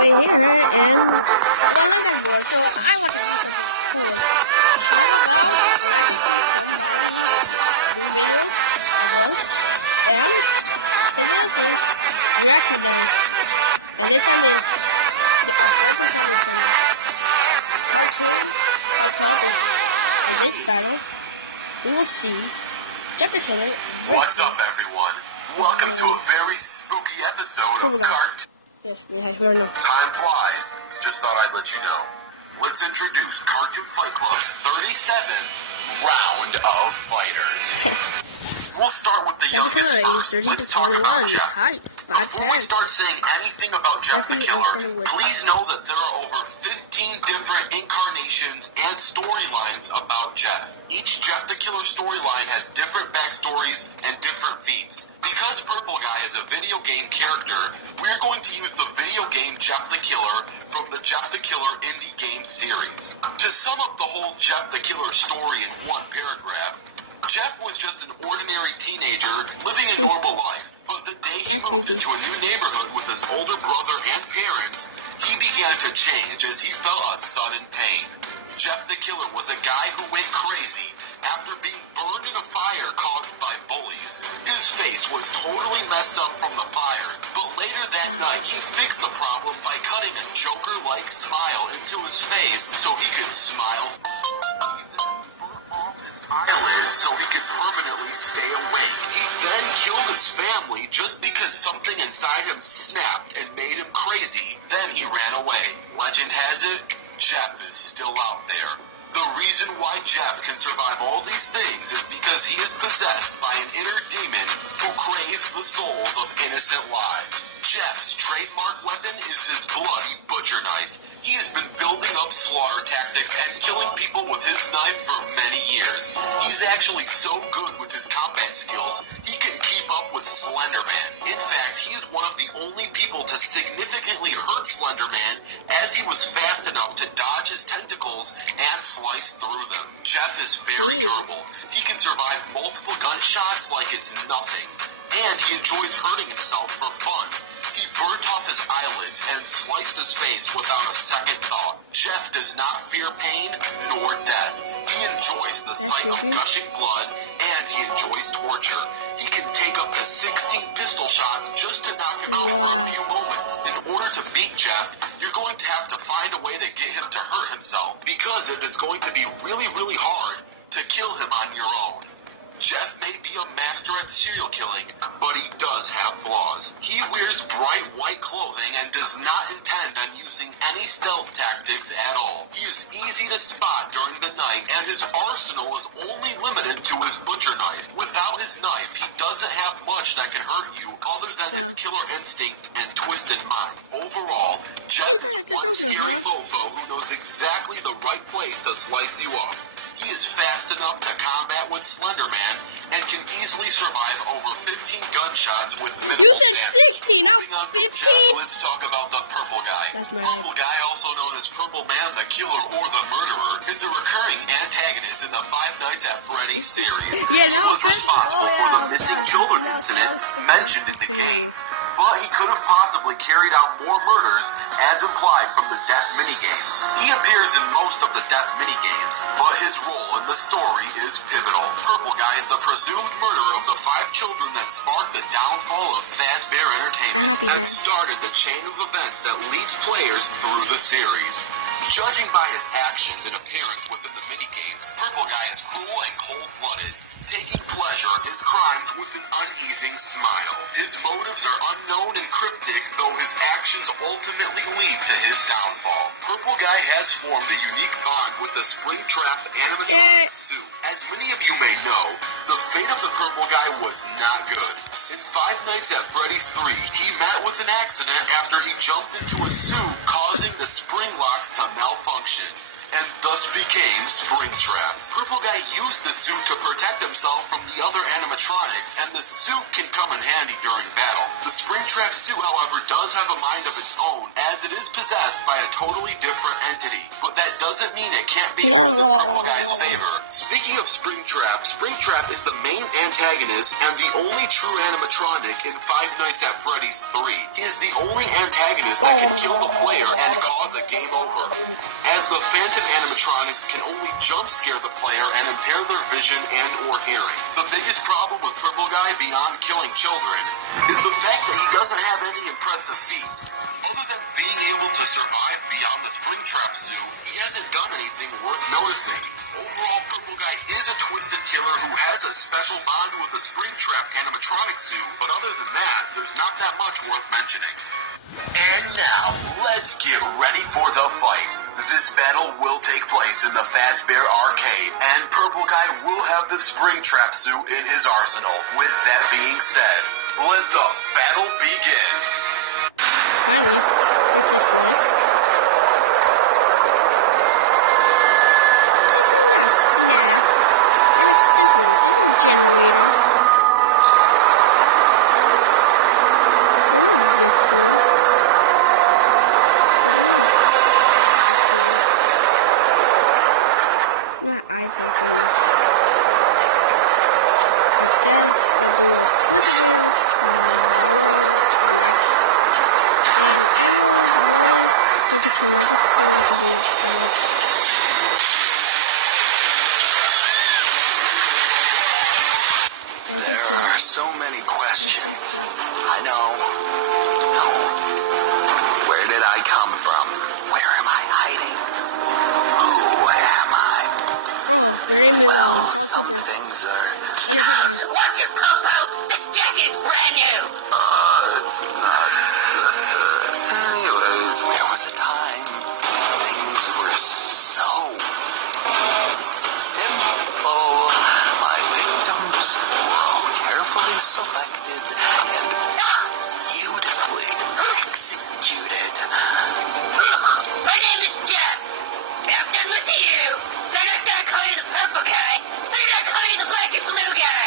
We will see. Jeffrey Killer. What's up, everyone? Welcome to a very spooky episode of Cartoon. Yes, Time flies. Just thought I'd let you know. Let's introduce Cartoon Fight Club's 37th round of fighters. We'll start with the youngest first. Let's talk about Jeff. Before we start saying anything about Jeff the Killer, please know that there are over 15 different incarnations and storylines about Jeff. Each Jeff the Killer storyline has different backstories and different feats. Because Purple Guy is a video game character, we're going to use the video game Jeff the Killer from the Jeff the Killer indie game series. To sum up the whole Jeff the Killer story in one paragraph, Jeff was just an ordinary teenager living a normal life, but the day he moved into a new neighborhood with his older brother and parents, he began to change as he felt a sudden pain. Jeff the Killer was a guy who went crazy after being burned in a fire caused by bullies. His face was totally messed up from the fire, but later that night he fixed the problem by cutting a Joker-like smile into his face so he could smile eyelids so he could permanently stay awake. He then killed his family just because something inside him snapped and made him crazy. Then he ran away. Legend has it, Jeff is still out there. The reason why Jeff can survive all these things is because he is possessed by an inner demon who craves the souls of innocent lives. Jeff's trademark weapon is his bloody butcher knife. He has been building up slaughter tactics and killing people with his knife for many years. He's actually so good with his combat skills, he can keep up with Slender Man. In fact, he is one of the only people to significantly hurt Slender Man, as he was fast enough to dodge his tentacles and slice through them. Jeff is very durable. He can survive multiple gunshots like it's nothing, and he enjoys hurting himself for fun. He burnt off his eyelids and sliced his face without a second thought. Jeff does not fear pain nor death. He enjoys the sight of gushing blood, and he enjoys torture. He can take up to 16 pistol shots just to knock him out for a few moments. In order to beat Jeff, you're going to have to find a way to get him to hurt himself, because it is going to be really, really hard to kill him on your own. Jeff may be a master at serial killing, but he does have flaws. He wears bright white clothing and does not intend on using any stealth tactics at all. He is easy to spot during the night, and his arsenal is only limited to his butcher knife. Without his knife, he doesn't have much that can hurt you other than his killer instinct and twisted mind. Overall, Jeff is one scary mofo who knows exactly the right place to slice you up. He is fast enough to combat with Slender Man and can easily survive over 15 gunshots with minimal damage. Moving on from Jeff, let's talk about the Purple Guy. Purple Guy, also known as Purple Man, the Killer, or the Murderer, is a recurring antagonist in the Five Nights at Freddy's series. He was responsible for the missing children incident mentioned in the games, but he could have possibly carried out more murders as implied from the death minigames. He appears in most of the death minigames, but his role in the story is pivotal. Purple Guy is the presumed murderer of the 5 children that sparked the downfall of Fazbear Entertainment and started the chain of events that leads players through the series. Judging by his actions and appearance within the minigames, Purple Guy is cruel and cold-blooded, taking pleasure in his crimes with an uneasing smile. His motives are unknown and cryptic, though his actions ultimately lead to his downfall. Purple Guy has formed a unique bond with the Springtrap animatronic suit. As many of you may know, the fate of the Purple Guy was not good. In Five Nights at Freddy's 3, he met with an accident after he jumped into a suit, causing the spring locks to malfunction, and thus became Springtrap. Purple Guy used the suit to protect himself from the other animatronics, and the suit can come in handy during battle. The Springtrap suit, however, does have a mind of its own, as it is possessed by a totally different entity. But that doesn't mean it can't be used in Purple Guy's favor. Speaking of Springtrap, Springtrap is the main antagonist and the only true animatronic in Five Nights at Freddy's 3. He is the only antagonist that can kill the player and cause a game over, as the phantom animatronics can only jump scare the player and impair their vision and or hearing. The biggest problem with Purple Guy beyond killing children is the fact that he doesn't have any impressive feats. Other than being able to survive beyond the Springtrap suit, he hasn't done anything worth noticing. Overall, Purple Guy is a twisted killer who has a special bond with the Springtrap animatronic suit, but other than that, there's not that much worth mentioning. And now, let's get ready for the fight. This battle will take place in the Fazbear Arcade, and Purple Guy will have the Springtrap suit in his arsenal. With that being said, let the battle begin. So many questions. I know. No. Where did I come from? Where am I hiding? Who am I? Well, some things are... Watch it, Popo! This jacket's brand new! It's nuts. Anyways, there was a time things were so simple. My victims were all carefully selected and beautifully executed. My name is Jeff. I'm done with you. They're not gonna call you the purple guy. They're gonna call you the black and blue guy.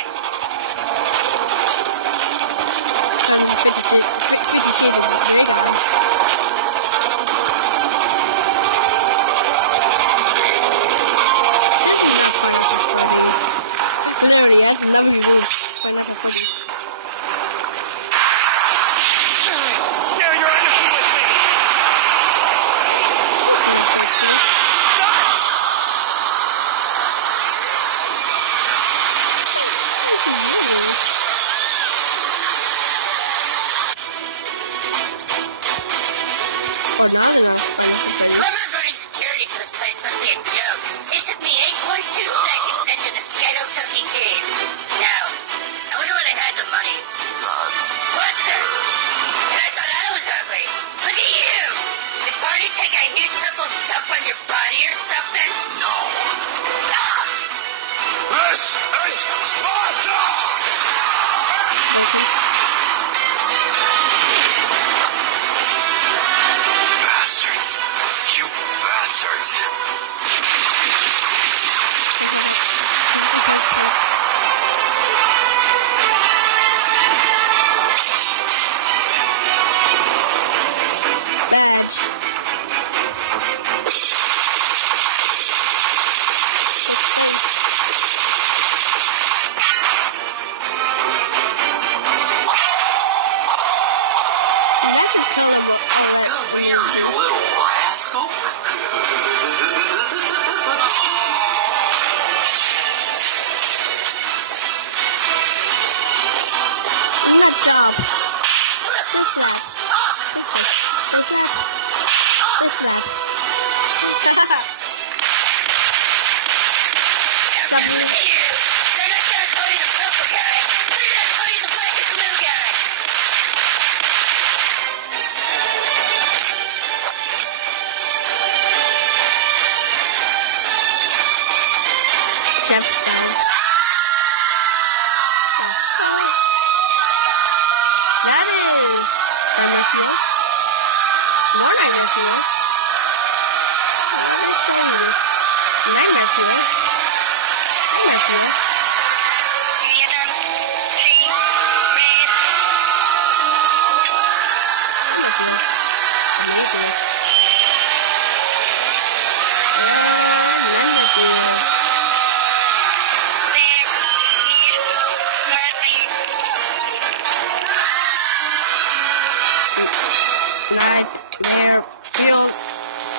There. Kill.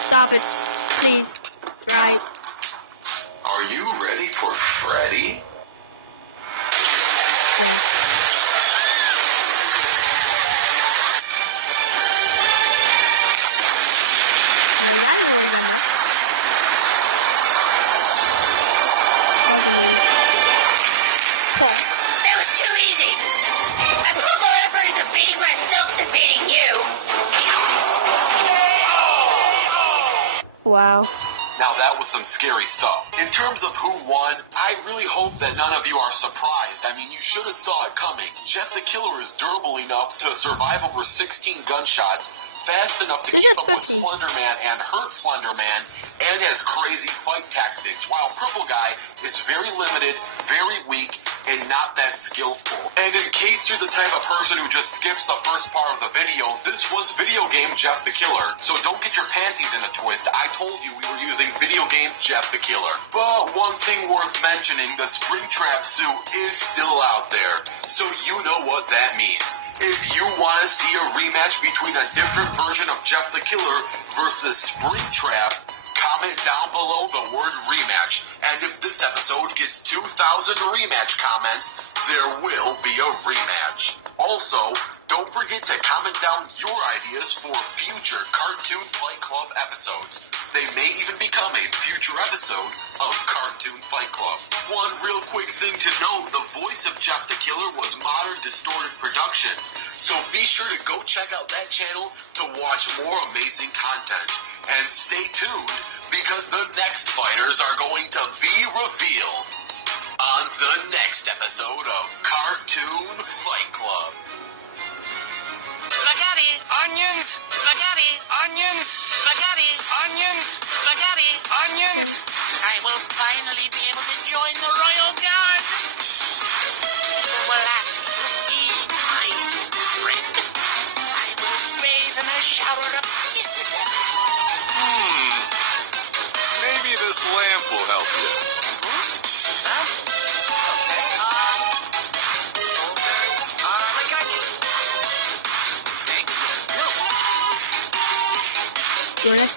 Stop it. Please. Right. Are you ready for Freddy? That was too easy. I put more effort into beating myself than beating you. Wow. Now that was some scary stuff. In terms of who won, I really hope that none of you are surprised. I mean, you should have saw it coming. Jeff the Killer is durable enough to survive over 16 gunshots, fast enough to keep up with Slender Man and hurt Slender Man, and has crazy fight tactics, while Purple Guy is very limited, very weak, and not that skillful. And in case you're the type of person who just skips the first part of the video, this was Video Game Jeff the Killer. So don't get your panties in a twist. I told you we were using Video Game Jeff the Killer. But one thing worth mentioning, the Springtrap suit is still out there. So you know what that means. If you want to see a rematch between a different version of Jeff the Killer versus Springtrap, comment down below the word rematch. And if this episode gets 2,000 rematch comments, there will be a rematch. Also, don't forget to comment down your ideas for future Cartoon Fight Club episodes. They may even become a future episode of Cartoon Fight Club. One real quick thing to note, the voice of Jeff the Killer was Modern Distorted Productions, so be sure to go check out that channel to watch more amazing content. And stay tuned, because the next fighters are going to be revealed on the next episode of Cartoon Fight Club. Spaghetti, onions, spaghetti, onions, spaghetti, onions, spaghetti, onions. I will finally be able to join the Royal Guard. Alas, me, my friend. I will bathe in a shower of kisses. Maybe this lamp will help you. Huh? Okay. I got you. Thank you. No. Get it?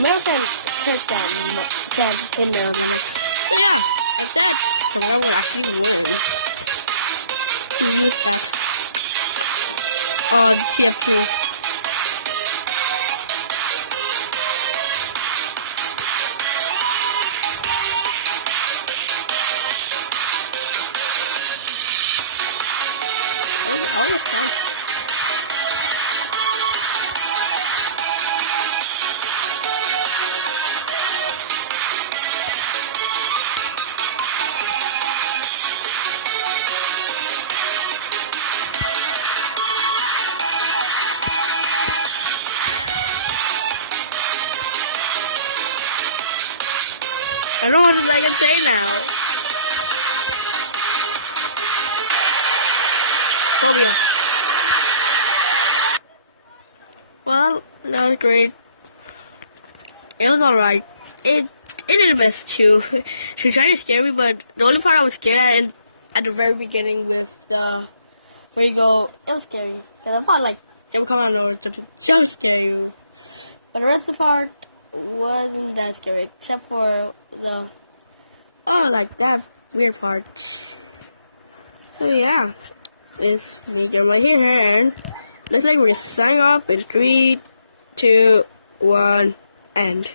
American said that in the I don't know what I can say now. Well, that was great. It was alright. It did miss too. She was trying to scare me, but the only part I was scared at the very beginning with the where you go, it was scary. And the part like it would come on over, it was scary. But the rest of the part wasn't that scary, except for like that weird part. So yeah, if we get right here, looks like we're signing off in 3, 2, 1, end.